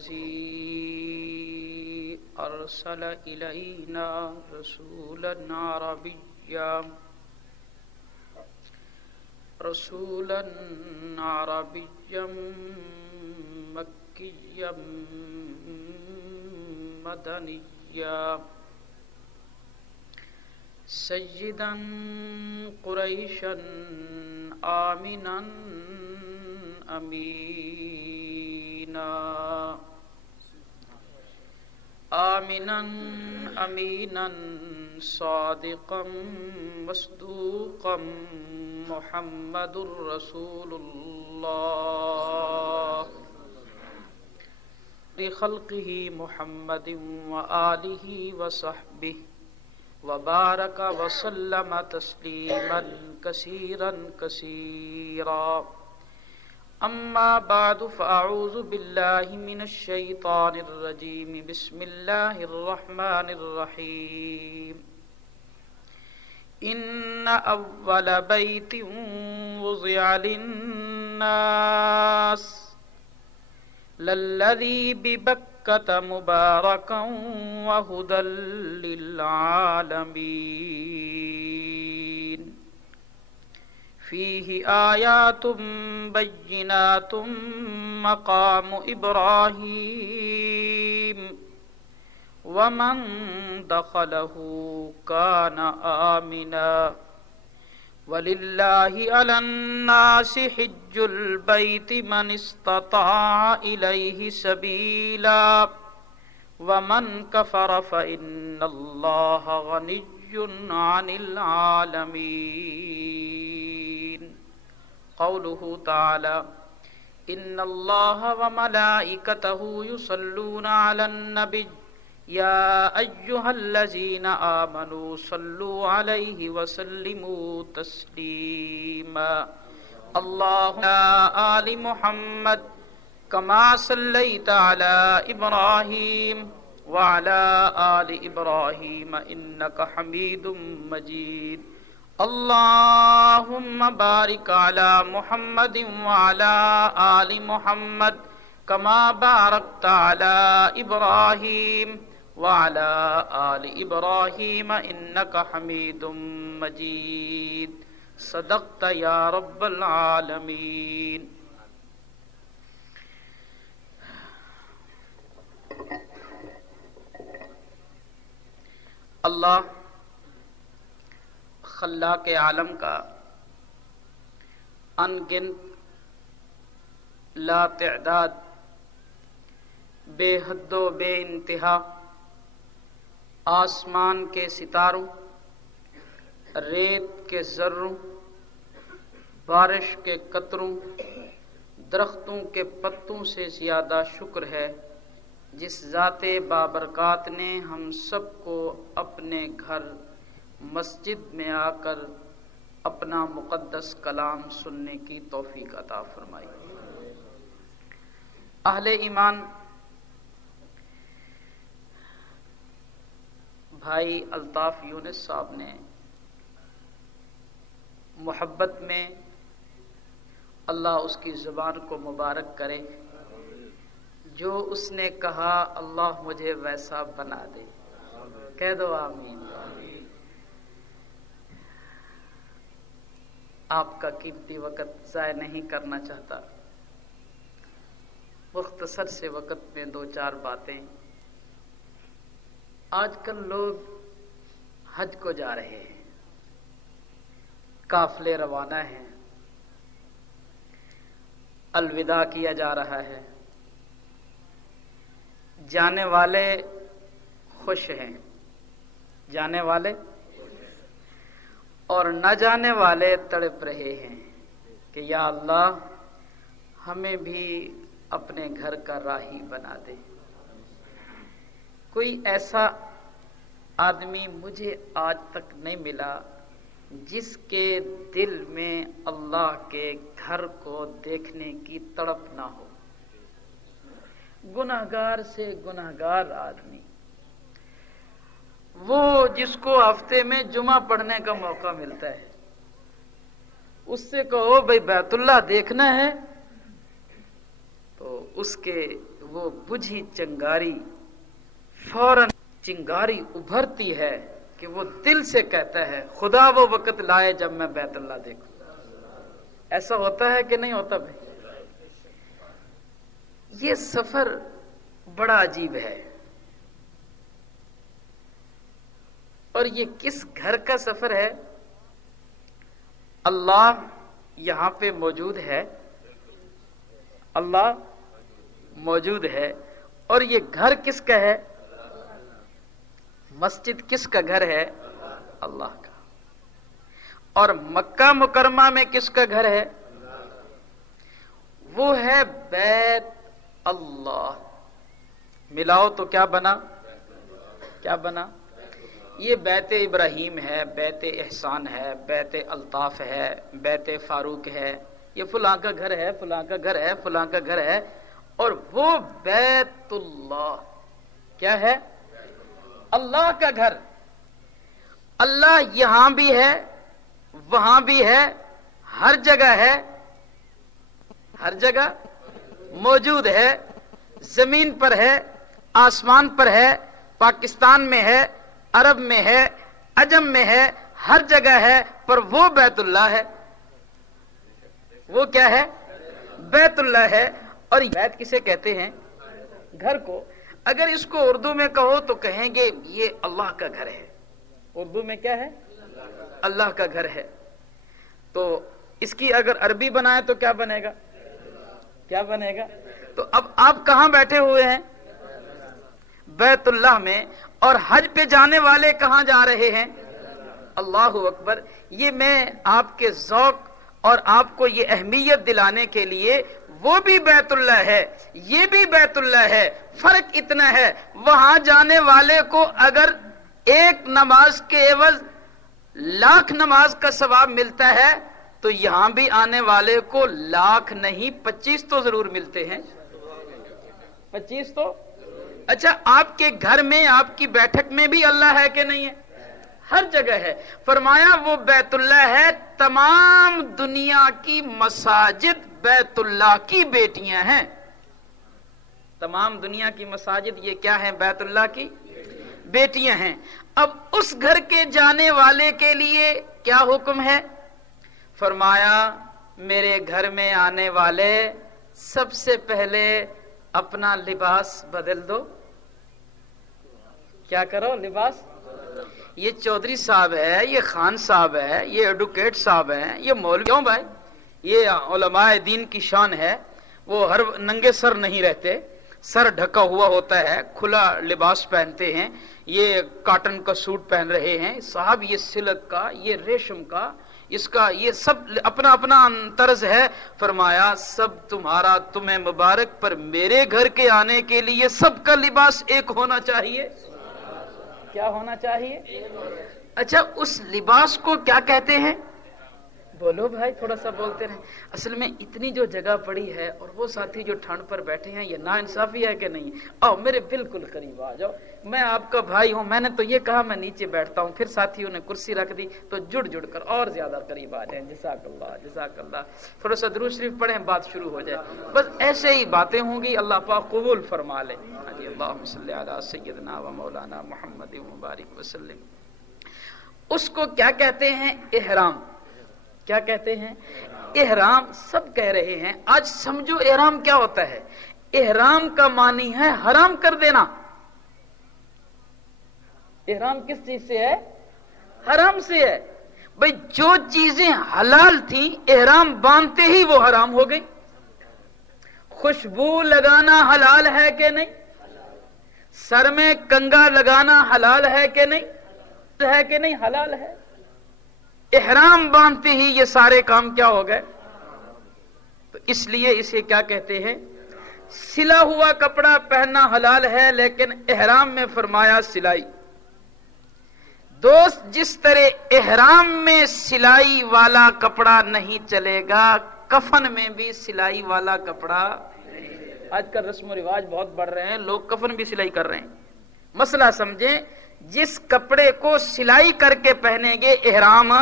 الذي أرسل إلينا رسولا عربيا مكيا مدنيا سيدا قريشا آمنا أمينا صادقا مصدوقا محمد رسول الله لخلقه محمد وآله وصحبه وبارك وسلم تسليما كثيرا كثيرا أما بعد فأعوذ بالله من الشيطان الرجيم بسم الله الرحمن الرحيم إن أول بيت وضع للناس للذي ببكة مباركا وهدى للعالمين فيه آيات بينات مقام إبراهيم ومن دخله كان آمنا ولله على الناس حج البيت من استطاع إليه سبيلا ومن كفر فإن الله غني عن العالمين قوله تعالى إن الله وملائكته يصلون على النبي يا أيها الذين آمنوا صلوا عليه وسلموا تسليما اللهم آل محمد كما صليت على إبراهيم وعلى آل إبراهيم إنك حميد مجيد اللهم بارك على محمد وعلى آل محمد كما باركت على إبراهيم وعلى آل إبراهيم إنك حميد مجيد صدقت يا رب العالمين اللہ خلاق عالم کا ان گنت لا تعداد بے حد و بے انتہا آسمان کے ستاروں، ریت کے ذروں، بارش کے قطروں، درختوں کے پتوں سے زیادہ شکر ہے جس ذات بابرکات نے ہم سب کو اپنے گھر مسجد میں آ کر اپنا مقدس کلام سننے کی توفیق عطا فرمائی۔ اہل ایمان، بھائی الطاف یونس صاحب نے محبت میں، اللہ اس کی زبان کو مبارک کرے، جو اس نے کہا اللہ مجھے ویسا بنا دے، کہہ دو آمین۔ آپ کا قیمتی وقت ضائع نہیں کرنا چاہتا، مختصر سے وقت میں دو چار باتیں۔ آج کل لوگ حج کو جا رہے ہیں، قافلے روانہ ہیں، الوداع کیا جا رہا ہے، جانے والے خوش ہیں، جانے والے اور نہ جانے والے تڑپ رہے ہیں کہ یا اللہ ہمیں بھی اپنے گھر کا راہی بنا دے۔ کوئی ایسا آدمی مجھے آج تک نہیں ملا جس کے دل میں اللہ کے گھر کو دیکھنے کی تڑپ نہ ہو۔ گنہگار سے گنہگار آدمی، وہ جس کو ہفتے میں جمعہ پڑھنے کا موقع ملتا ہے، اس سے کہو بھائی بیت اللہ دیکھنا ہے تو وہ بجھی چنگاری فوراً چنگاری ابھرتی ہے کہ وہ دل سے کہتا ہے خدا وہ وقت لائے جب میں بیت اللہ دیکھوں. ایسا ہوتا ہے کہ نہیں ہوتا بھائی؟ یہ سفر بڑا عجیب ہے. اور یہ کس گھر کا سفر ہے؟ اللہ یہاں پہ موجود ہے، اللہ موجود ہے. اور یہ گھر کس کا ہے؟ مسجد کس کا گھر ہے؟ اللہ کا. اور مکہ مکرمہ میں کس کا گھر ہے؟ وہ ہے بیت اللہ. ملاؤ تو کیا بنا؟ کیا بنا؟ یہ بیت ابراہیم ہے، بیت احسان ہے، بیت الطاف ہے، بیت فاروق ہے. یہ فلاں کا گھر ہے، فلاں کا گھر ہے، فلاں کا گھر ہے. اور وہ بیت اللہ کیا ہے؟ اللہ کا گھر. اللہ یہاں بھی ہے، وہاں بھی ہے، ہر جگہ ہے، ہر جگہ موجود ہے. زمین پر ہے، آسمان پر ہے، پاکستان میں ہے، عرب میں ہے، عجم میں ہے، ہر جگہ ہے. پر وہ بیت اللہ ہے. وہ کیا ہے؟ بیت اللہ ہے. اور بیت کسے کہتے ہیں؟ گھر کو. اگر اس کو اردو میں کہو تو کہیں گے یہ اللہ کا گھر ہے. اردو میں کیا ہے؟ اللہ کا گھر ہے. تو اس کی اگر عربی بنائے تو کیا بنے گا؟ کیا بنے گا؟ تو اب آپ کہاں بیٹھے ہوئے ہیں؟ بیت اللہ میں. اور حج پہ جانے والے کہاں جا رہے ہیں؟ اللہ اکبر. یہ میں آپ کے ذوق اور آپ کو یہ اہمیت دلانے کے لیے، وہ بھی بیت اللہ ہے، یہ بھی بیت اللہ ہے. فرق اتنا ہے، وہاں جانے والے کو اگر ایک نماز کے عوض لاکھ نماز کا ثواب ملتا ہے تو یہاں بھی آنے والے کو لاکھ نہیں 25 تو ضرور ملتے ہیں. 25 تو. اچھا، آپ کے گھر میں، آپ کی بیٹھک میں بھی اللہ ہے کہ نہیں ہے؟ ہر جگہ ہے. فرمایا وہ بیت اللہ ہے. تمام دنیا کی مساجد بیت اللہ کی بیٹیاں ہیں. تمام دنیا کی مساجد یہ کیا ہیں؟ بیت اللہ کی بیٹیاں ہیں. اب اس گھر کے جانے والے کے لیے کیا حکم ہے؟ فرمایا میرے گھر میں آنے والے سب سے پہلے اپنا لباس بدل دو. کیا کرو؟ لباس. یہ چودھری صاحب ہے، یہ خان صاحب ہے، یہ ایڈوکیٹ صاحب ہیں، یہ مولوی. کیوں بھائی؟ یہ علماء دین کی شان ہے. وہ ہر ننگے سر نہیں رہتے، سر ڈھکا ہوا ہوتا ہے، کھلا لباس پہنتے ہیں. یہ کاٹن کا سوٹ پہن رہے ہیں صاحب، یہ سلک کا، یہ ریشم کا، اس کا یہ سب اپنا اپنا طرز ہے. فرمایا سب تمہارا تمہیں مبارک، پر میرے گھر کے آنے کے لیے سب کا لباس ایک ہونا چاہیے. کیا ہونا چاہیے؟ اچھا، اس لباس کو کیا کہتے ہیں؟ بولو بھائی، تھوڑا سا بولتے رہیں. اصل میں اتنی جو جگہ پڑی ہے اور وہ ساتھی جو ٹھنڈ پر بیٹھے ہیں، یہ ناانصافی ہے کہ نہیں؟ آؤ میرے بالکل قریب آ جاؤ. میں آپ کا بھائی ہوں، میں نے تو یہ کہا میں نیچے بیٹھتا ہوں، پھر ساتھیوں نے کرسی رکھ دی تو جڑ جڑ کر اور زیادہ قریب آ جائیں. جزاک اللہ، جزاک اللہ. تھوڑا سا درود شریف پڑھیں، بات شروع ہو جائے. بس ایسے ہی باتیں ہوں گی، اللہ پاک قبول فرما لے. اللہم صلی علی سیدنا و مولانا محمد مبارک وسلم. اس کو کیا کہتے ہیں؟ احرام. کیا کہتے ہیں؟ احرام. سب کہہ رہے ہیں. آج سمجھو احرام کیا ہوتا ہے. احرام کا معنی ہے حرام کر دینا. احرام کس چیز سے ہے؟ حرام سے ہے. بھئی جو چیزیں حلال تھیں احرام باندھتے ہی وہ حرام ہو گئی. خوشبو لگانا حلال ہے کہ نہیں؟ سر میں کنگا لگانا حلال ہے کہ نہیں؟ ہے کہ نہیں؟ حلال ہے. احرام باندھتے ہی یہ سارے کام کیا ہو گئے؟ تو اس لیے اسے کیا کہتے ہیں؟ سلا ہوا کپڑا پہننا حلال ہے، لیکن احرام میں فرمایا سلائی. دوست، جس طرح احرام میں سلائی والا کپڑا نہیں چلے گا، کفن میں بھی سلائی والا کپڑا. آج کل رسم و رواج بہت بڑھ رہے ہیں، لوگ کفن بھی سلائی کر رہے ہیں. مسئلہ سمجھیں، جس کپڑے کو سلائی کر کے پہنیں گے احرام.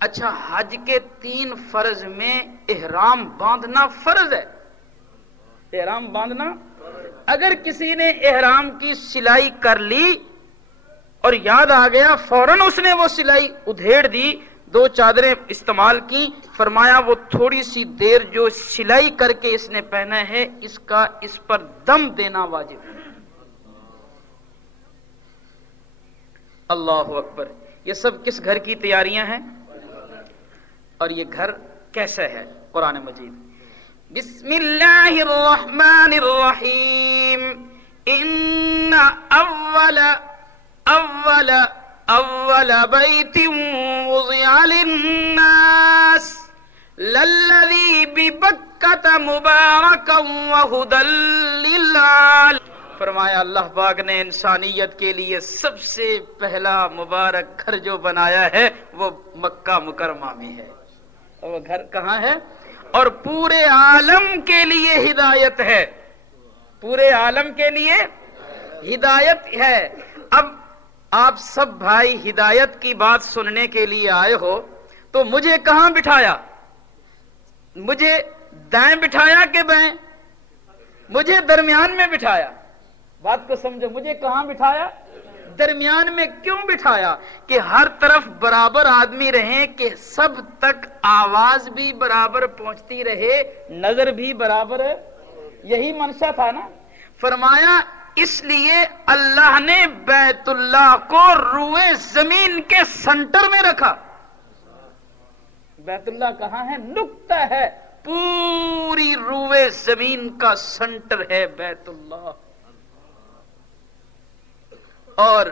اچھا، حج کے 3 فرض میں احرام باندھنا فرض ہے. احرام باندھنا اگر کسی نے احرام کی سلائی کر لی اور یاد آ گیا فوراً اس نے وہ سلائی ادھیڑ دی، 2 چادریں استعمال کی، فرمایا وہ تھوڑی سی دیر جو سلائی کر کے اس نے پہنا ہے اس پر دم دینا واجب ہے۔ اللہ اکبر۔ یہ سب کس گھر کی تیاریاں ہیں؟ اور یہ گھر کیسا ہے؟ قرآن مجید بسم اللہ الرحمن الرحیم ان اول بیت وضع للناس للذی ببکۃ مبارکا وہدی للعالمین۔ فرمایا اللہ پاک نے انسانیت کے لیے سب سے پہلا مبارک گھر جو بنایا ہے وہ مکہ مکرمہ میں ہے، اور وہ گھر کہاں ہے؟ اور پورے عالم کے لیے ہدایت ہے، پورے عالم کے لیے ہدایت ہے۔ اب آپ سب بھائی ہدایت کی بات سننے کے لیے آئے ہو تو مجھے کہاں بٹھایا؟ مجھے دائیں بٹھایا کہ بائیں؟ مجھے درمیان میں بٹھایا۔ بات کو سمجھو، مجھے کہاں بٹھایا؟ درمیان میں۔ کیوں بٹھایا؟ کہ ہر طرف برابر آدمی رہیں، کہ سب تک آواز بھی برابر پہنچتی رہے، نظر بھی برابر ہے۔ یہی منشا تھا نا۔ فرمایا اس لیے اللہ نے بیت اللہ کو روئے زمین کے سنٹر میں رکھا۔ بیت اللہ کہاں ہے؟ نقطہ ہے، پوری روئے زمین کا سنٹر ہے بیت اللہ۔ اور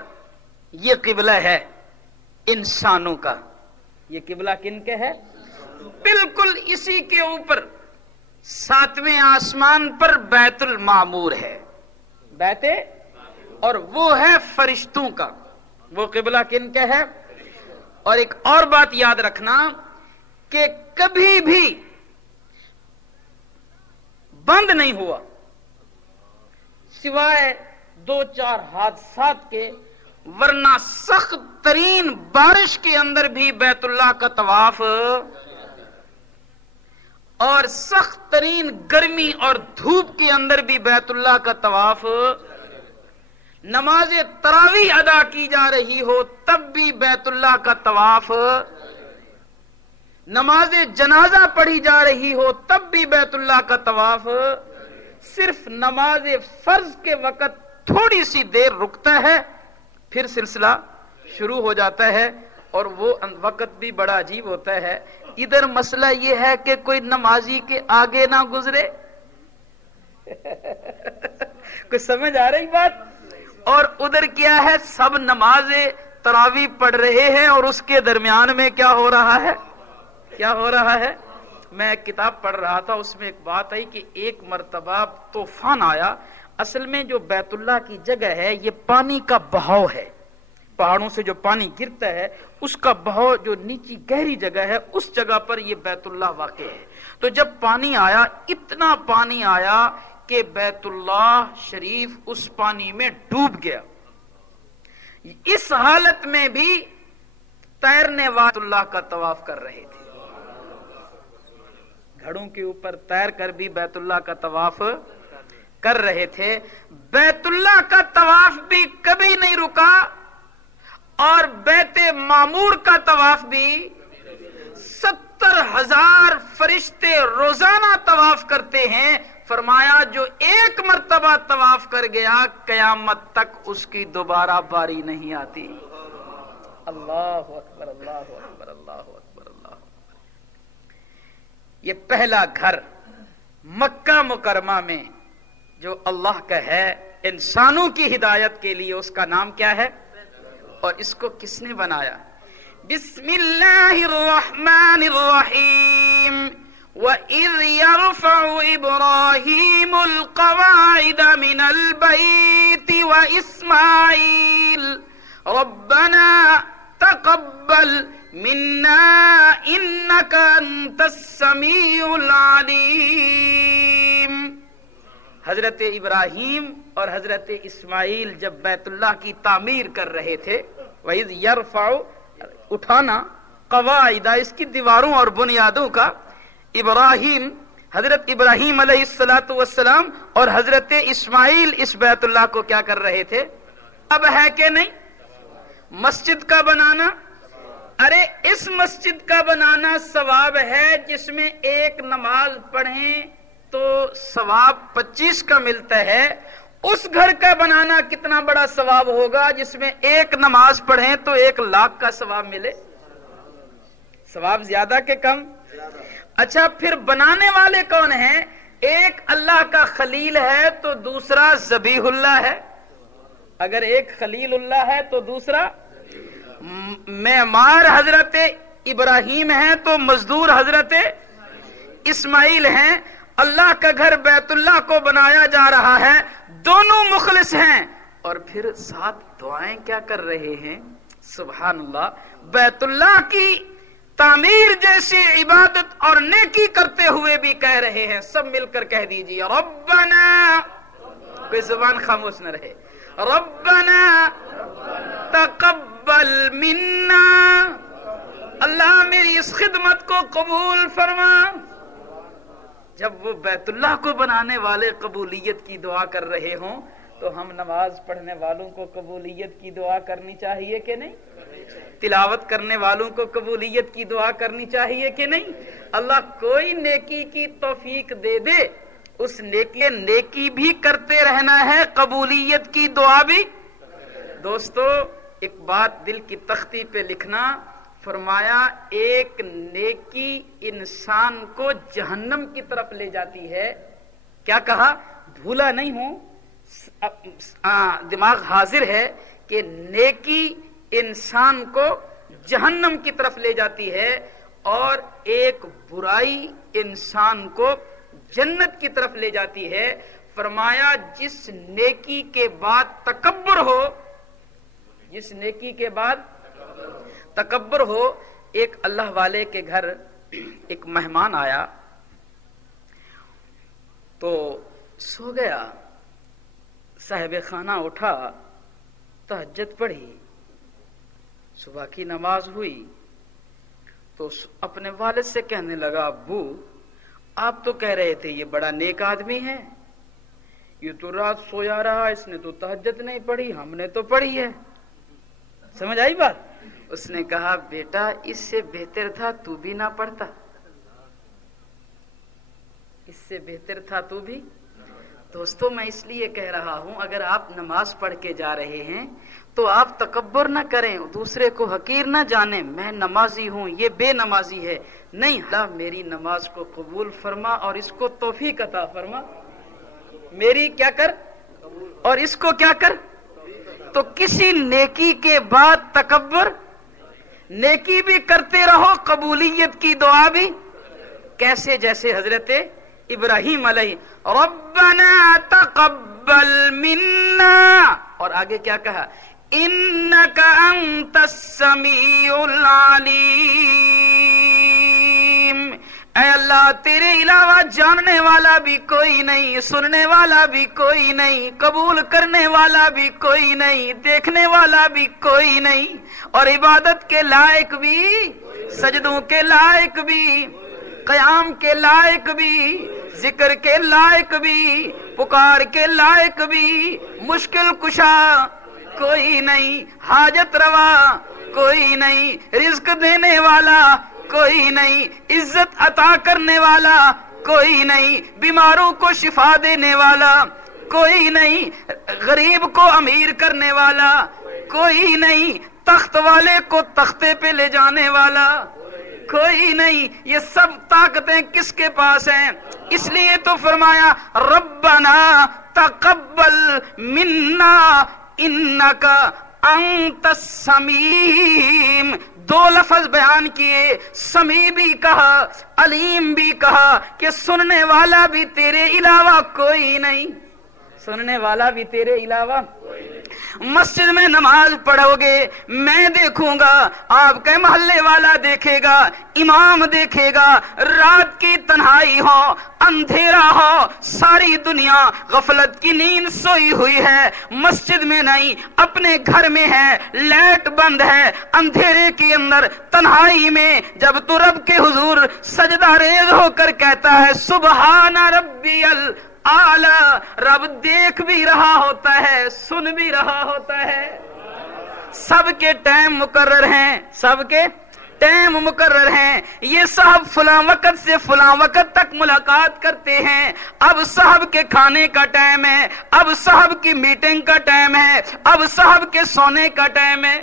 یہ قبلہ ہے انسانوں کا۔ یہ قبلہ کن کے ہے؟ بالکل اسی کے اوپر 7ویں آسمان پر بیت المعمور ہے، بیت، اور وہ ہے فرشتوں کا۔ وہ قبلہ کن کے ہے؟ اور ایک اور بات یاد رکھنا کہ کبھی بھی بند نہیں ہوا، سوائے 2-4 حادثات کے، ورنہ سخت ترین بارش کے اندر بھی بیت اللہ کا طواف، اور سخت ترین گرمی اور دھوپ کے اندر بھی بیت اللہ کا طواف، نماز تراویح ادا کی جا رہی ہو تب بھی بیت اللہ کا طواف، نماز جنازہ پڑھی جا رہی ہو تب بھی بیت اللہ کا طواف، صرف نماز فرض کے وقت تھوڑی سی دیر رکتا ہے، پھر سلسلہ شروع ہو جاتا ہے، اور وہ وقت بھی بڑا عجیب ہوتا ہے۔ ادھر مسئلہ یہ ہے کہ کوئی نمازی کے آگے نہ گزرے، کوئی سمجھ آ رہی بات؟ اور ادھر کیا ہے؟ سب نماز تراویح پڑھ رہے ہیں اور اس کے درمیان میں کیا ہو رہا ہے؟ کیا ہو رہا ہے؟ میں ایک کتاب پڑھ رہا تھا، اس میں ایک بات آئی کہ ایک مرتبہ طوفان آیا۔ اصل میں جو بیت اللہ کی جگہ ہے یہ پانی کا بہاؤ ہے، پہاڑوں سے جو پانی گرتا ہے اس کا بہاؤ، جو نیچی گہری جگہ ہے اس جگہ پر یہ بیت اللہ واقع ہے۔ تو جب پانی آیا، اتنا پانی آیا کہ بیت اللہ شریف اس پانی میں ڈوب گیا۔ اس حالت میں بھی تیرنے والے بیت اللہ کا طواف کر رہے تھے، گھڑوں کے اوپر تیر کر بھی بیت اللہ کا طواف کر رہے تھے۔ بیت اللہ کا طواف بھی کبھی نہیں رکا، اور بیت معمور کا طواف بھی 70,000 فرشتے روزانہ طواف کرتے ہیں۔ فرمایا جو ایک مرتبہ طواف کر گیا قیامت تک اس کی دوبارہ باری نہیں آتی۔ اللہ اکبر، اللہ اکبر، اللہ اکبر، اللہ اکبر۔ یہ پہلا گھر مکہ مکرمہ میں جو اللہ کا ہے انسانوں کی ہدایت کے لیے، اس کا نام کیا ہے؟ اور اس کو کس نے بنایا؟ بسم اللہ الرحمن الرحیم وَإِذْ يَرْفَعُ إِبْرَاهِيمُ الْقَوَاعِدَ مِنَ الْبَيْتِ وَإِسْمَاعِيلُ رَبَّنَا تَقَبَّلْ مِنَّا إِنَّكَ أَنْتَ السَّمِيعُ الْعَلِيمُ۔ حضرت ابراہیم اور حضرت اسماعیل جب بیت اللہ کی تعمیر کر رہے تھے، وَإِذْ يَرْفَعُ اٹھانا، قواعد اس کی دیواروں اور بنیادوں کا، ابراہیم حضرت ابراہیم علیہ الصلوۃ والسلام اور حضرت اسماعیل اس بیت اللہ کو کیا کر رہے تھے؟ اب ہے کہ نہیں؟ مسجد کا بنانا، ارے اس مسجد کا بنانا ثواب ہے جس میں ایک نماز پڑھیں تو ثواب 25 کا ملتا ہے. اس گھر کا بنانا کتنا بڑا ثواب ہوگا جس میں ایک نماز پڑھیں تو 1,00,000 کا ثواب ملے. ثواب زیادہ کہ کم؟ اچھا پھر بنانے والے کون ہیں؟ ایک اللہ کا خلیل ہے تو دوسرا ذبیح اللہ ہے. اگر ایک خلیل اللہ ہے تو دوسرا معمار حضرت ابراہیم ہے تو مزدور حضرت اسماعیل ہیں. اللہ کا گھر بیت اللہ کو بنایا جا رہا ہے، دونوں مخلص ہیں اور پھر ساتھ دعائیں کیا کر رہے ہیں؟ سبحان اللہ. بیت اللہ کی تعمیر جیسی عبادت اور نیکی کرتے ہوئے بھی کہہ رہے ہیں. سب مل کر کہہ دیجیے ربنا، کوئی زبان خاموش نہ رہے. ربنا تقبل منا، اللہ میری اس خدمت کو قبول فرما. جب وہ بیت اللہ کو بنانے والے قبولیت کی دعا کر رہے ہوں تو ہم نماز پڑھنے والوں کو قبولیت کی دعا کرنی چاہیے کہ نہیں؟ تلاوت کرنے والوں کو قبولیت کی دعا کرنی چاہیے کہ نہیں؟ اللہ کوئی نیکی کی توفیق دے دے، اس نیکی بھی کرتے رہنا ہے، قبولیت کی دعا بھی. دوستو ایک بات دل کی تختی پہ لکھنا، فرمایا ایک نیکی انسان کو جہنم کی طرف لے جاتی ہے. کیا کہا؟ بھولا نہیں ہوں، دماغ حاضر ہے کہ نیکی انسان کو جہنم کی طرف لے جاتی ہے اور ایک برائی انسان کو جنت کی طرف لے جاتی ہے. فرمایا جس نیکی کے بعد تکبر ہو، جس نیکی کے بعد تکبر ہو. ایک اللہ والے کے گھر ایک مہمان آیا تو سو گیا، صاحب خانہ اٹھا، تہجد پڑھی، صبح کی نماز ہوئی تو اپنے والد سے کہنے لگا ابو آپ تو کہہ رہے تھے یہ بڑا نیک آدمی ہے، یہ تو رات سویا رہا، اس نے تو تہجد نہیں پڑھی، ہم نے تو پڑھی ہے. سمجھ آئی بات؟ اس نے کہا بیٹا اس سے بہتر تھا تو بھی نہ پڑھتا، اس سے بہتر تھا تو بھی. دوستو میں اس لیے کہہ رہا ہوں اگر آپ نماز پڑھ کے جا رہے ہیں تو آپ تکبر نہ کریں، دوسرے کو حقیر نہ جانیں، میں نمازی ہوں یہ بے نمازی ہے. نہیں، اللہ میری نماز کو قبول فرما اور اس کو توفیق عطا فرما. میری کیا کر اور اس کو کیا کر. تو کسی نیکی کے بعد تکبر، نیکی بھی کرتے رہو، قبولیت کی دعا بھی. کیسے؟ جیسے حضرت ابراہیم علیہ ربنا تقبل منا، اور آگے کیا کہا؟ انک انت السمیع العلیم. اے اللہ تیرے علاوہ جاننے والا بھی کوئی نہیں، سننے والا بھی کوئی نہیں، قبول کرنے والا بھی کوئی نہیں، دیکھنے والا بھی کوئی نہیں، اور عبادت کے لائق بھی، سجدوں کے لائق بھی، قیام کے لائق بھی، ذکر کے لائق بھی، پکار کے لائق بھی، مشکل کشا کوئی نہیں، حاجت روا کوئی نہیں، رزق دینے والا کوئی نہیں، عزت عطا کرنے والا کوئی نہیں، بیماروں کو شفا دینے والا کوئی نہیں، غریب کو امیر کرنے والا کوئی نہیں، تخت والے کو تختے پہ لے جانے والا کوئی نہیں. یہ سب طاقتیں کس کے پاس ہیں؟ اس لیے تو فرمایا ربنا تقبل منا انک انت السمیم. دو لفظ بیان کیے، سمیع بھی کہا، علیم بھی کہا کہ سننے والا بھی تیرے علاوہ کوئی نہیں، سننے والا بھی تیرے علاوہ. مسجد میں نماز پڑھوگے میں دیکھوں گا، آپ کے محلے والا دیکھے گا، امام دیکھے گا، رات کی تنہائی ہو، اندھیرا ہو، ساری دنیا غفلت کی نیند سوئی ہوئی ہے، مسجد میں نہیں اپنے گھر میں ہے، لائٹ بند ہے، اندھیرے کے اندر تنہائی میں جب تو رب کے حضور سجدہ ریز ہو کر کہتا ہے سبحان ربی اعلی، رب دیکھ بھی رہا ہوتا ہے، سن بھی رہا ہوتا ہے۔ سب کے ٹائم مقرر ہیں، سب کے ٹائم مقرر ہیں، یہ صاحب فلاں وقت سے فلاں وقت تک ملاقات کرتے ہیں، اب صاحب کے کھانے کا ٹائم ہے، اب صاحب کی میٹنگ کا ٹائم ہے، اب صاحب کے سونے کا ٹائم ہے۔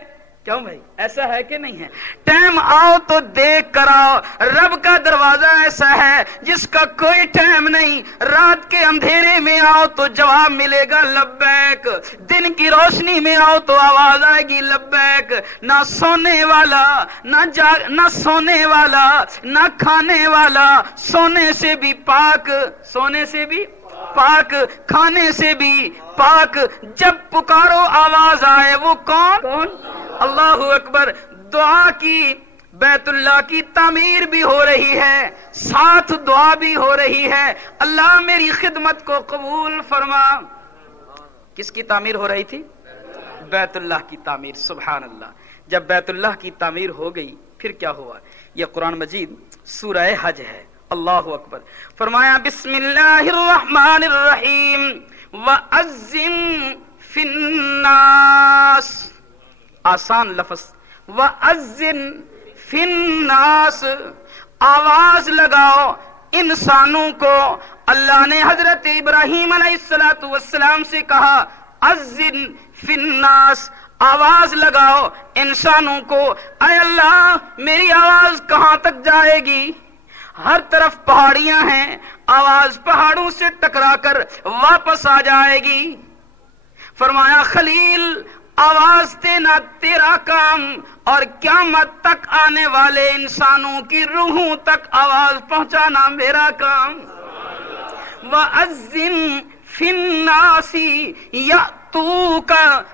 کیوں بھائی ایسا ہے کہ نہیں ہے؟ ٹائم آؤ تو دیکھ کر آؤ۔ رب کا دروازہ ایسا ہے جس کا کوئی ٹائم نہیں، رات کے اندھیرے میں آؤ تو جواب ملے گا لبیک، دن کی روشنی میں آؤ تو آواز آئے گی لبیک۔ نہ سونے والا نہ سونے والا نہ کھانے والا، سونے سے بھی پاک، سونے سے بھی پاک، کھانے سے بھی پاک، جب پکارو آواز آئے وہ کون؟ اللہ اکبر۔ دعا کی بیت اللہ کی تعمیر بھی ہو رہی ہے، ساتھ دعا بھی ہو رہی ہے، اللہ میری خدمت کو قبول فرما۔ کس کی تعمیر ہو رہی تھی؟ بیت اللہ کی تعمیر۔ سبحان اللہ۔ جب بیت اللہ کی تعمیر ہو گئی پھر کیا ہوا؟ یہ قرآن مجید سورہ حج ہے۔ اللہ اکبر۔ فرمایا بسم اللہ الرحمن الرحیم وَأَذِّن فِي النَّاسِ، آسان لفظ، وَأَذِّن فِي النَّاسِ، آواز لگاؤ انسانوں کو۔ اللہ نے حضرت ابراہیم علیہ السلام سے کہا اذن فی الناس، آواز لگاؤ انسانوں کو۔ اے اللہ میری آواز کہاں تک جائے گی؟ ہر طرف پہاڑیاں ہیں، آواز پہاڑوں سے ٹکرا کر واپس آ جائے گی۔ فرمایا خلیل آواز دینا تیرا کام، اور قیامت تک آنے والے انسانوں کی روحوں تک آواز پہنچانا میرا کام۔ وَأَذِّن فِي النَّاسِ يَأْتُوكَ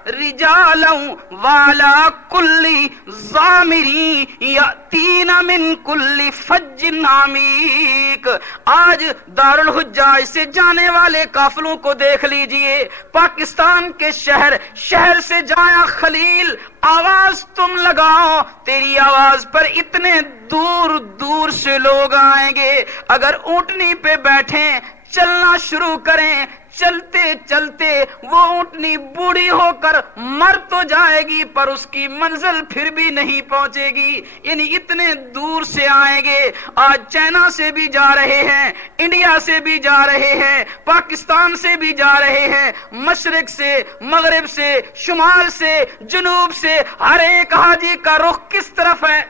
رِجَالًا وَعَلَىٰ كُلِّ ضَامِرٍ يَأْتِينَ مِن كُلِّ فَجٍّ عَمِيقٍ۔ آج دارالحجاج سے جانے والے قافلوں کو دیکھ لیجئے، پاکستان کے شہر سے جایا خلیل، آواز تم لگاؤ، تیری آواز پر اتنے دور دور سے لوگ آئیں گے، اگر اونٹنی پہ بیٹھیں چلنا شروع کریں، چلتے چلتے وہ اونٹنی بوڑھی ہو کر مر تو جائے گی پر اس کی منزل پھر بھی نہیں پہنچے گی، یعنی اتنے دور سے آئیں گے۔ آج چائنا سے بھی جا رہے ہیں، انڈیا سے بھی جا رہے ہیں، پاکستان سے بھی جا رہے ہیں، مشرق سے، مغرب سے، شمال سے، جنوب سے، ہر ایک حاجی کا رخ کس طرف ہے؟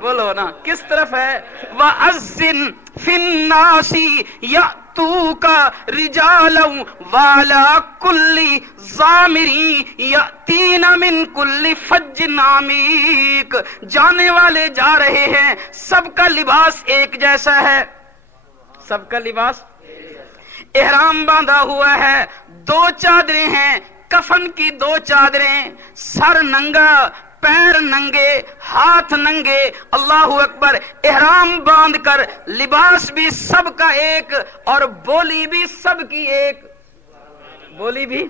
بولو نا کس طرف ہے؟ وَأَذِّن فِي النَّاسِ يَأْتُوكَ رِجَالًا وَعَلَىٰ كُلِّ ضَامِرٍ يَأْتِينَ مِن كُلِّ فَجٍّ عَمِيقٍ۔ جانے والے جا رہے ہیں، سب کا لباس ایک جیسا ہے، سب کا لباس احرام باندھا ہوا ہے، دو چادریں ہیں، کفن کی دو چادریں، سر ننگا، پیر ننگے، ہاتھ ننگے، اللہ اکبر، احرام باندھ کر، لباس بھی سب کا ایک اور بولی بھی سب کی ایک۔ بولی بھی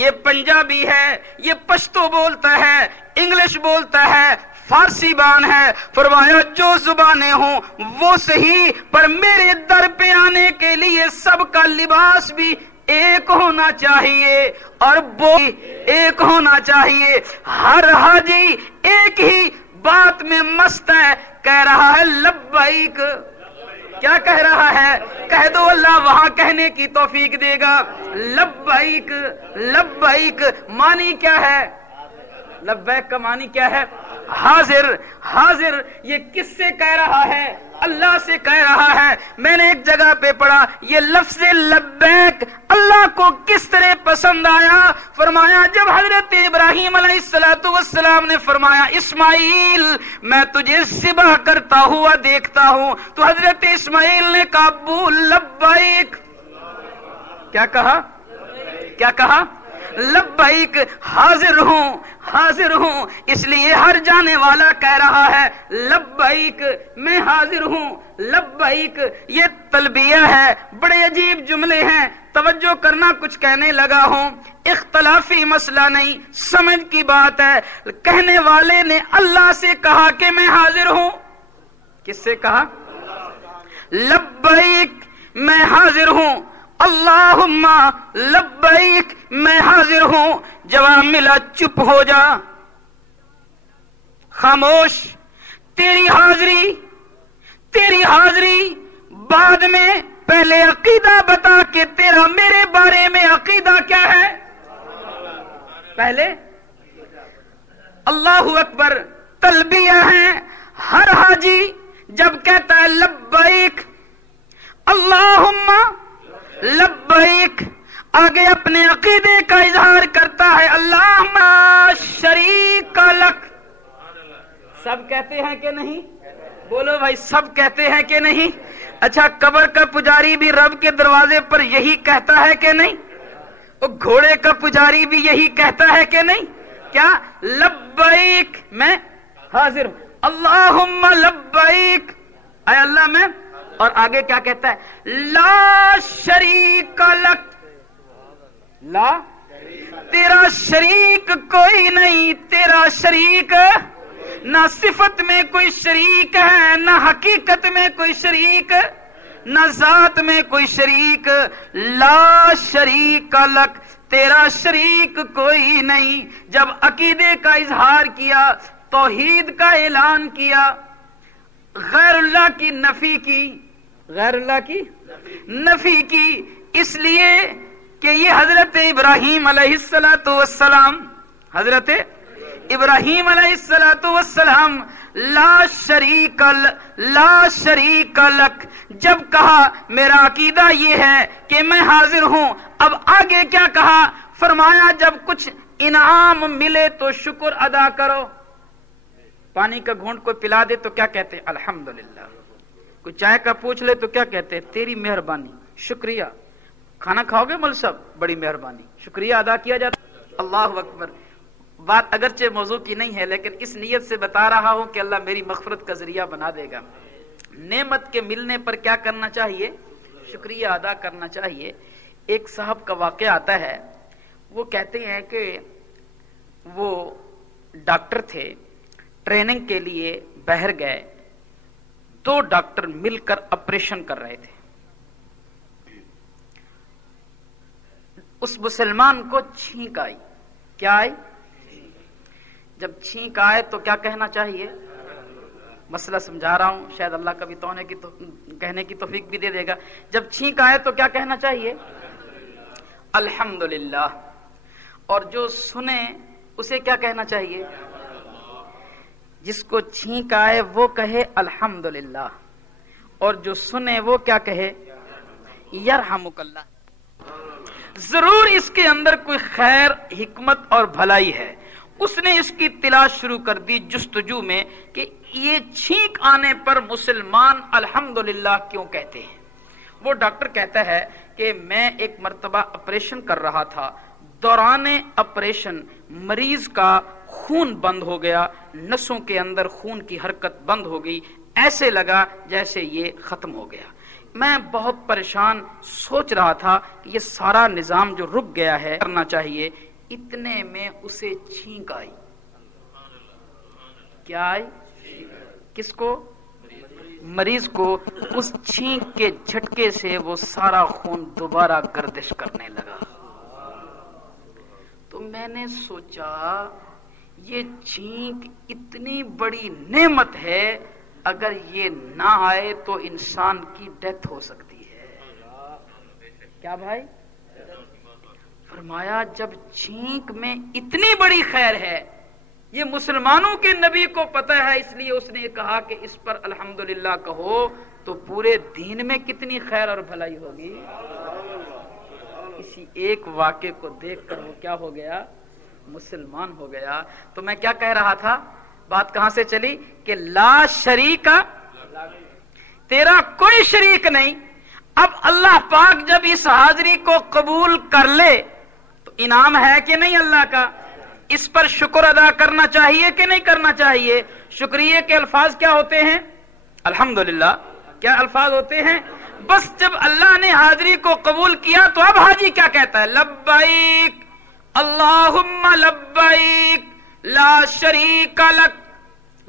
یہ پنجابی ہے، یہ پشتو بولتا ہے، انگلش بولتا ہے، فارسی بان ہے۔ فرمایا جو زبانیں ہوں وہ صحیح، پر میرے در پہ آنے کے لیے سب کا لباس بھی ایک ہونا چاہیے اور وہ ایک ہونا چاہیے۔ ہر حاجی ایک ہی بات میں مست ہے، کہہ رہا ہے لبیک۔ کیا کہہ رہا ہے؟ کہہ دو اللہ وہاں کہنے کی توفیق دے گا۔ لبیک، لبیک معنی کیا ہے؟ لبیک کا معنی کیا ہے؟ حاضر، حاضر۔ یہ کس سے کہہ رہا ہے؟ اللہ سے کہہ رہا ہے۔ میں نے ایک جگہ پہ پڑھا یہ لفظ لبیک اللہ کو کس طرح پسند آیا۔ فرمایا جب حضرت ابراہیم علیہ السلام نے فرمایا اسماعیل میں تجھے ذبح کرتا ہوا دیکھتا ہوں، تو حضرت اسماعیل نے کہا ابو لبیک۔ کیا کہا؟ کیا کہا؟ لبیک حاضر ہوں حاضر ہوں. اس لیے ہر جانے والا کہہ رہا ہے لبیک میں حاضر ہوں لبیک. یہ تلبیہ ہے. بڑے عجیب جملے ہیں, توجہ کرنا, کچھ کہنے لگا ہوں, اختلافی مسئلہ نہیں, سمجھ کی بات ہے. کہنے والے نے اللہ سے کہا کہ میں حاضر ہوں. کس سے کہا؟ لبیک میں حاضر ہوں. اللہم لبیک میں حاضر ہوں. جواب ملا چپ ہو جا, خاموش. تیری حاضری بعد میں, پہلے عقیدہ بتا کہ تیرا میرے بارے میں عقیدہ کیا ہے. پہلے اللہ اکبر. تلبیہ ہے. ہر حاجی جب کہتا ہے لبیک اللہم لبیک, آگے اپنے عقیدے کا اظہار کرتا ہے اللہم شریک لک. سب کہتے ہیں کہ نہیں؟ بولو بھائی, سب کہتے ہیں کہ نہیں؟ اچھا, قبر کا پجاری بھی رب کے دروازے پر یہی کہتا ہے کہ نہیں؟ وہ گھوڑے کا پجاری بھی یہی کہتا ہے کہ نہیں؟ کیا؟ لبیک میں حاضر ہوں. اللہم لبیک, اے اللہ میں. اور آگے کیا کہتا ہے؟ لا شریک لک. لا, تیرا شریک کوئی نہیں. تیرا شریک نہ صفت میں کوئی شریک ہے, نہ حقیقت میں کوئی شریک, نہ ذات میں کوئی شریک. لا شریک لک, تیرا شریک کوئی نہیں. جب عقیدے کا اظہار کیا, توحید کا اعلان کیا, غیر اللہ کی نفی کی, غیر اللہ کی نفی کی, اس لیے کہ یہ حضرت ابراہیم علیہ السلام, حضرت ابراہیم علیہ السلام لا شریک لک جب کہا میرا عقیدہ یہ ہے کہ میں حاضر ہوں. اب آگے کیا کہا؟ فرمایا جب کچھ انعام ملے تو شکر ادا کرو. پانی کا گھونٹ کوئی پلا دے تو کیا کہتے ہیں؟ الحمدللہ. کوئی چائے کا پوچھ لے تو کیا کہتے ہیں؟ تیری مہربانی, شکریہ. کھانا کھاؤ گے مول صاحب؟ بڑی مہربانی, شکریہ ادا کیا جاتا. اللہ اکبر. بات اگرچہ موضوع کی نہیں ہے, لیکن اس نیت سے بتا رہا ہوں کہ اللہ میری مغفرت کا ذریعہ بنا دے گا. نعمت کے ملنے پر کیا کرنا چاہیے؟ شکریہ ادا کرنا چاہیے. ایک صاحب کا واقعہ آتا ہے, وہ کہتے ہیں کہ وہ ڈاکٹر تھے, ٹریننگ کے لیے باہر گئے. 2 ڈاکٹر مل کر آپریشن کر رہے تھے. اس مسلمان کو چھینک آئی. کیا آئی؟ جب چھینک آئے تو کیا کہنا چاہیے؟ مسئلہ سمجھا رہا ہوں, شاید اللہ کبھی کہنے کی توفیق بھی دے دے گا. جب چھینک آئے تو کیا کہنا چاہیے؟ الحمدللہ. اور جو سنے اسے کیا کہنا چاہیے؟ جس کو چھینک آئے وہ کہے الحمدللہ, اور جو سنے وہ کیا کہے؟ یرحمک اللہ. ضرور اس کے اندر کوئی خیر, حکمت اور بھلائی ہے. اس نے اس کی تلاش شروع کر دی جستجو میں کہ یہ چھینک آنے پر مسلمان الحمدللہ کیوں کہتے ہیں. وہ ڈاکٹر کہتا ہے کہ میں ایک مرتبہ آپریشن کر رہا تھا. دوران آپریشن مریض کا خون بند ہو گیا, نسوں کے اندر خون کی حرکت بند ہو گئی. ایسے لگا جیسے یہ ختم ہو گیا. میں بہت پریشان, سوچ رہا تھا کہ یہ سارا نظام جو رک گیا ہے کرنا چاہیے. اتنے میں اسے چھینک آئی. کیا آئی؟ کس کو؟ مریض کو. اس چھینک کے جھٹکے سے وہ سارا خون دوبارہ گردش کرنے لگا. تو میں نے سوچا یہ چھینک اتنی بڑی نعمت ہے, اگر یہ نہ آئے تو انسان کی ڈیتھ ہو سکتی ہے. کیا بھائی؟ فرمایا جب چھینک میں اتنی بڑی خیر ہے, یہ مسلمانوں کے نبی کو پتہ ہے, اس لیے اس نے کہا کہ اس پر الحمدللہ کہو, تو پورے دین میں کتنی خیر اور بھلائی ہوگی. اسی ایک واقعے کو دیکھ کر وہ کیا ہو گیا؟ مسلمان ہو گیا. تو میں کیا کہہ رہا تھا, بات کہاں سے چلی کہ لا شریک, تیرا کوئی شریک نہیں. اب اللہ پاک جب اس حاضری کو قبول کر لے تو تو انعام ہے کہ نہیں اللہ کا؟ اس پر شکر ادا کرنا چاہیے کہ نہیں کرنا چاہیے؟ شکریہ کے الفاظ کیا ہوتے ہیں؟ الحمدللہ. کیا الفاظ ہوتے ہیں؟ بس جب اللہ نے حاضری کو قبول کیا تو اب حاجی کیا کہتا ہے؟ لبیک اللہم لبیک لا شریک لک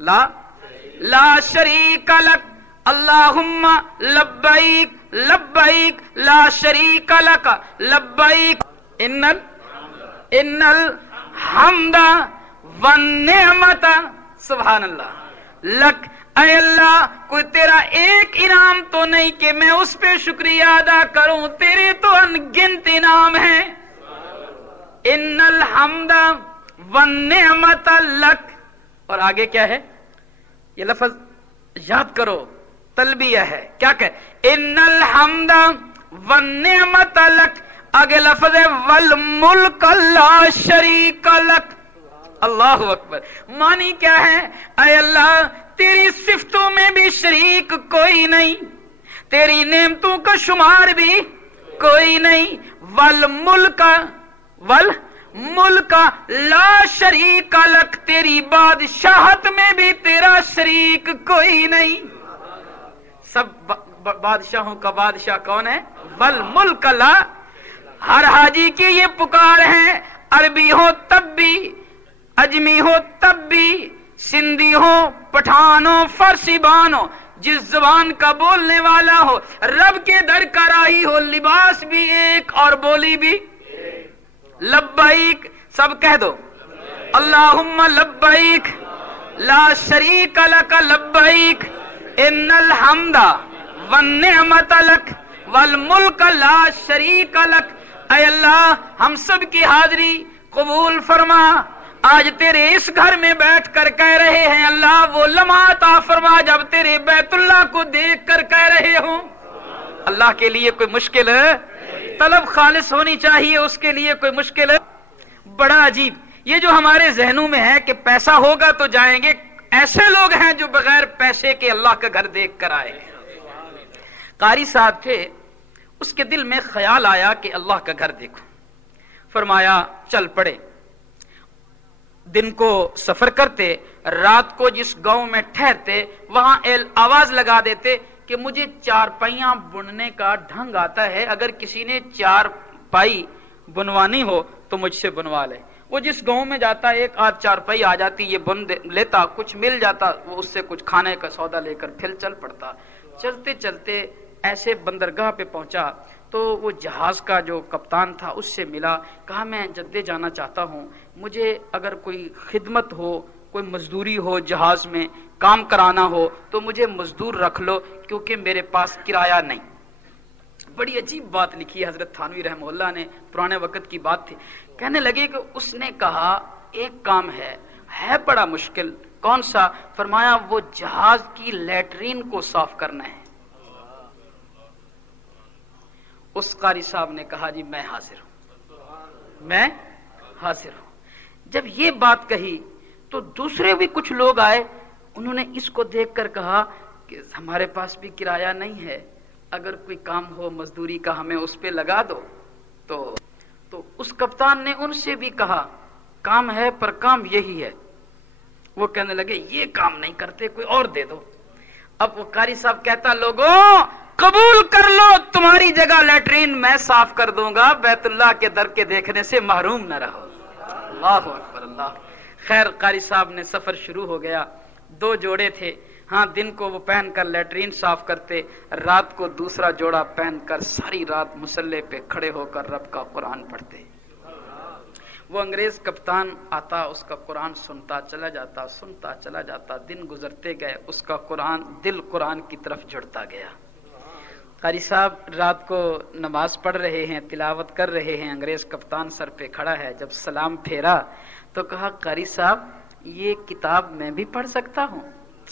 لا شریک لک اللہم لبیک لبیک لا شریک لک لبیک ان الحمد والنعمت سبحان اللہ لک. اے اللہ کوئی تیرا ایک انعام تو نہیں کہ میں اس پہ شکریہ ادا کروں، تیرے تو انگنت انعام ہیں. ان الحمد والنعمت لک. اور آگے کیا ہے؟ یہ لفظ یاد کرو، تلبیہ ہے. کیا کہ ان الحمد والنعمت لک. آگے لفظ ہے والملک لا شریک لک. اللہ اکبر. معنی کیا ہے؟ اے اللہ تیری صفتوں میں بھی شریک کوئی نہیں، تیری نعمتوں کا شمار بھی کوئی نہیں. والملک لا شریک لک. تیری بادشاہت میں بھی تیرا شریک کوئی نہیں. سب بادشاہوں کا بادشاہ کون ہے؟ والملک لا. ہر حاجی کی یہ پکار ہے، عربی ہو تب بھی، اجمی ہو تب بھی، سندھی ہو، پٹھان ہو، فارسی بان ہو، جس زبان کا بولنے والا ہو، رب کے در کا راہی ہو، لباس بھی ایک اور بولی بھی لبیک. سب کہہ دو اللہم لبیک لا شریک لک لبیک ان الحمد والنعمت لک والملک لا شریک لک. اے اللہ ہم سب کی حاضری قبول فرما. آج تیرے اس گھر میں بیٹھ کر کہہ رہے ہیں اللہ وہ لمحہ عطا فرما جب تیرے بیت اللہ کو دیکھ کر کہہ رہے ہوں. اللہ کے لیے کوئی مشکل ہے؟ طلب خالص ہونی چاہیے، اس کے لیے کوئی مشکل ہے؟ بڑا عجیب. یہ جو ہمارے ذہنوں میں ہے کہ پیسہ ہوگا تو جائیں گے، ایسے لوگ ہیں جو بغیر پیسے کے اللہ کا گھر دیکھ کر آئے. قاری صاحب تھے، اس کے دل میں خیال آیا کہ اللہ کا گھر دیکھو. فرمایا چل پڑے. دن کو سفر کرتے، رات کو جس گاؤں میں ٹھہرتے وہاں آواز لگا دیتے کہ مجھے چارپائیاں بننے کا ڈھنگ آتا ہے، اگر کسی نے چارپائی بنوانی ہو تو مجھ سے بنوا لے. وہ جس گاؤں میں جاتا ایک آدھ چارپائی آ جاتی، یہ بن لیتا، کچھ مل جاتا، وہ اس سے کچھ کھانے کا سودا لے کر پھر چل پڑتا. چلتے چلتے ایسے بندرگاہ پہ پہنچا تو وہ جہاز کا جو کپتان تھا اس سے ملا. کہا میں جدے جانا چاہتا ہوں، مجھے اگر کوئی خدمت ہو، کوئی مزدوری ہو، جہاز میں کام کرانا ہو تو مجھے مزدور رکھ لو کیونکہ میرے پاس کرایہ نہیں. بڑی عجیب بات لکھی ہے حضرت تھانوی رحمہ اللہ نے، پرانے وقت کی بات تھی. کہنے لگے کہ اس نے کہا ایک کام ہے بڑا مشکل. کون سا؟ فرمایا وہ جہاز کی لیٹرین کو صاف کرنا ہے. اس قاری صاحب نے کہا جی میں حاضر ہوں، میں حاضر ہوں. جب یہ بات کہی تو دوسرے بھی کچھ لوگ آئے، انہوں نے اس کو دیکھ کر کہا کہ ہمارے پاس بھی کرایہ نہیں ہے، اگر کوئی کام ہو مزدوری کا ہمیں اس پہ لگا دو. تو اس کپتان نے ان سے بھی کہا کام ہے پر کام یہی ہے. وہ کہنے لگے یہ کام نہیں کرتے، کوئی اور دے دو. اب وہ قاری صاحب کہتا لوگوں قبول کر لو، تمہاری جگہ لیٹرین میں صاف کر دوں گا، بیت اللہ کے در کے دیکھنے سے محروم نہ رہو. اللہ اکبر اللہ. خیر قاری صاحب نے سفر شروع ہو گیا. 2 جوڑے تھے. ہاں دن کو وہ پہن کر لیٹرین صاف کرتے، رات کو دوسرا جوڑا پہن کر ساری رات مصلے پہ کھڑے ہو کر رب کا قرآن پڑھتے. وہ انگریز کپتان آتا، اس کا قرآن سنتا چلا جاتا، سنتا چلا جاتا. دن گزرتے گئے، اس کا قرآن دل قرآن کی طرف جڑتا گیا. قاری صاحب رات کو نماز پڑھ رہے ہیں، تلاوت کر رہے ہیں، انگریز کپتان سر پہ کھڑا ہے. جب سلام پھیرا تو کہا قاری صاحب یہ کتاب میں بھی پڑھ سکتا ہوں؟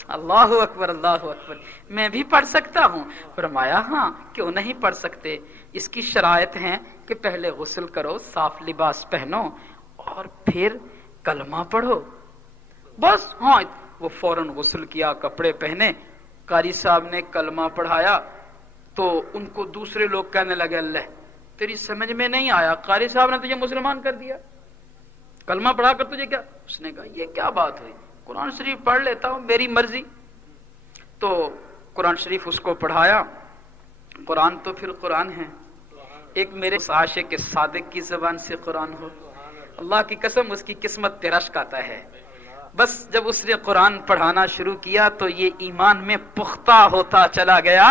اللہ اکبر اللہ اکبر. میں بھی پڑھ سکتا ہوں. فرمایا ہاں کیوں نہیں پڑھ سکتے، اس کی شرائط ہیں کہ پہلے غسل کرو، صاف لباس پہنو اور پھر کلمہ پڑھو. بس ہاں. وہ فوراً غسل کیا، کپڑے پہنے. قاری صاحب نے کلمہ پڑھایا تو ان کو دوسرے لوگ کہنے لگے اللہ تیری سمجھ میں نہیں آیا، قاری صاحب نے تجھے مسلمان کر دیا، کلمہ پڑھا کر تجھے کیا؟ اس نے کہا یہ کیا بات ہوئی، قرآن شریف پڑھ لیتا ہوں، میری مرضی۔ تو قرآن شریف اس کو پڑھایا۔ قرآن تو پھر قرآن ہے، ایک میرے عاشق صادق کی زبان سے قرآن ہو، اللہ کی قسم اس کی قسمت پہ رشک آتا ہے۔ بس جب اس نے قرآن پڑھانا شروع کیا تو یہ ایمان میں پختہ ہوتا چلا گیا،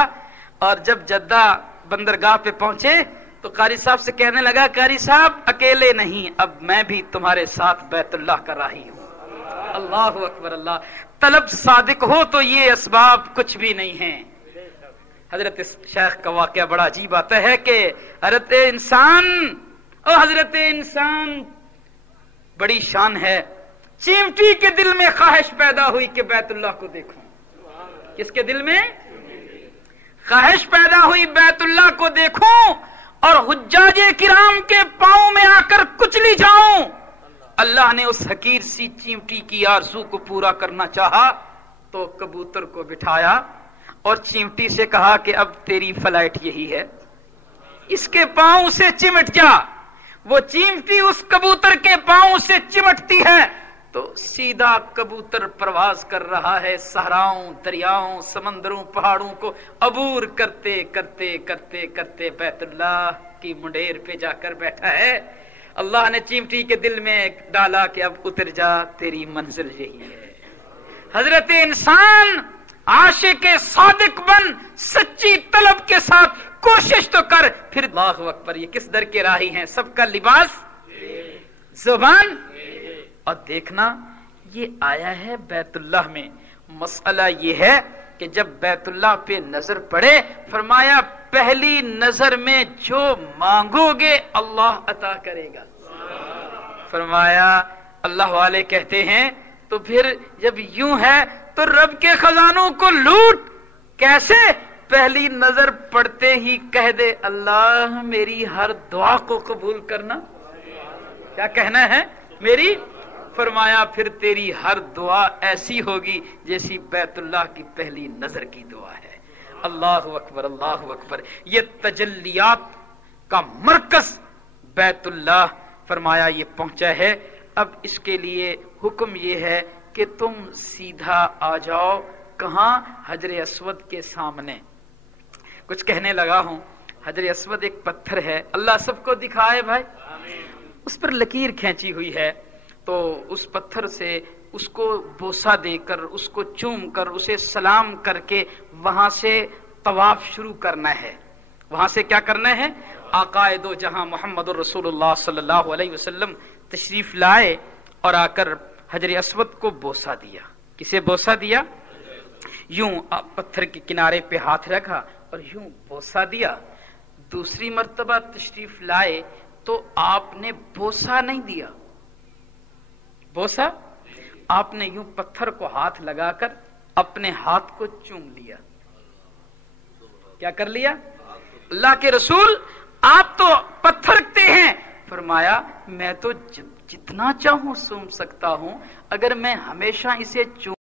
اور جب جدہ بندرگاہ پہ پہنچے تو قاری صاحب سے کہنے لگا، قاری صاحب اکیلے نہیں، اب میں بھی تمہارے ساتھ بیت اللہ کا راہی ہوں۔ اللہ اکبر اللہ، طلب صادق ہو تو یہ اسباب کچھ بھی نہیں ہیں۔ حضرت شیخ کا واقعہ بڑا عجیب آتا ہے کہ حضرت انسان بڑی شان ہے، چیمٹی کے دل میں خواہش پیدا ہوئی کہ بیت اللہ کو دیکھوں۔ کس کے دل میں خواہش پیدا ہوئی؟ بیت اللہ کو دیکھوں اور حجاج کرام کے پاؤں میں آ کر کچلی جاؤں۔ اللہ نے اس حقیر سی چیمٹی کی آرزو کو پورا کرنا چاہا تو کبوتر کو بٹھایا اور چیمٹی سے کہا کہ اب تیری فلائٹ یہی ہے، اس کے پاؤں سے چمٹ جا۔ وہ چیمٹی اس کبوتر کے پاؤں سے چمٹتی ہے تو سیدھا کبوتر پرواز کر رہا ہے، صحراؤں، دریاؤں، سمندروں، پہاڑوں کو عبور کرتے کرتے کرتے کرتے بیت اللہ کی منڈیر پہ جا کر بیٹھا ہے۔ اللہ نے چیمٹی کے دل میں ڈالا کہ اب اتر جا، تیری منزل یہی ہے۔ حضرت انسان عاشق صادق بن، سچی طلب کے ساتھ کوشش تو کر، پھر اللہ اکبر، یہ کس در کے راہی ہیں، سب کا لباس زبان۔ اور دیکھنا یہ آیا ہے بیت اللہ میں، مسئلہ یہ ہے کہ جب بیت اللہ پہ نظر پڑے، فرمایا پہلی نظر میں جو مانگو گے اللہ عطا کرے گا۔ فرمایا اللہ والے کہتے ہیں تو پھر جب یوں ہے تو رب کے خزانوں کو لوٹ کیسے؟ پہلی نظر پڑتے ہی کہہ دے اللہ میری ہر دعا کو قبول کرنا۔ کیا کہنا ہے؟ میری، فرمایا پھر تیری ہر دعا ایسی ہوگی جیسی بیت اللہ کی پہلی نظر کی دعا ہے۔ اللہ اکبر اللہ اکبر، یہ تجلیات کا مرکز بیت اللہ فرمایا یہ پہنچا ہے۔ اب اس کے لیے حکم یہ ہے کہ تم سیدھا آ جاؤ، کہاں؟ حجر اسود کے سامنے۔ کچھ کہنے لگا ہوں، حجر اسود ایک پتھر ہے، اللہ سب کو دکھائے بھائی، اس پر لکیر کھینچی ہوئی ہے، تو اس پتھر سے اس کو بوسہ دے کر، اس کو چوم کر، اسے سلام کر کے وہاں سے طواف شروع کرنا ہے۔ وہاں سے کیا کرنا ہے؟ آقائے دو جہاں محمد الرسول اللہ صلی اللہ علیہ وسلم تشریف لائے اور آ کر حجر اسود کو بوسہ دیا۔ کسے بوسہ دیا؟ یوں پتھر کے کنارے پہ ہاتھ رکھا اور یوں بوسہ دیا۔ دوسری مرتبہ تشریف لائے تو آپ نے بوسہ نہیں دیا، بوسہ آپ نے یوں پتھر کو ہاتھ لگا کر اپنے ہاتھ کو چوم لیا۔ کیا کر لیا؟ اللہ کے رسول آپ تو پتھر رکھتے ہیں، فرمایا میں تو جتنا چاہوں چوم سکتا ہوں، اگر میں ہمیشہ اسے چوم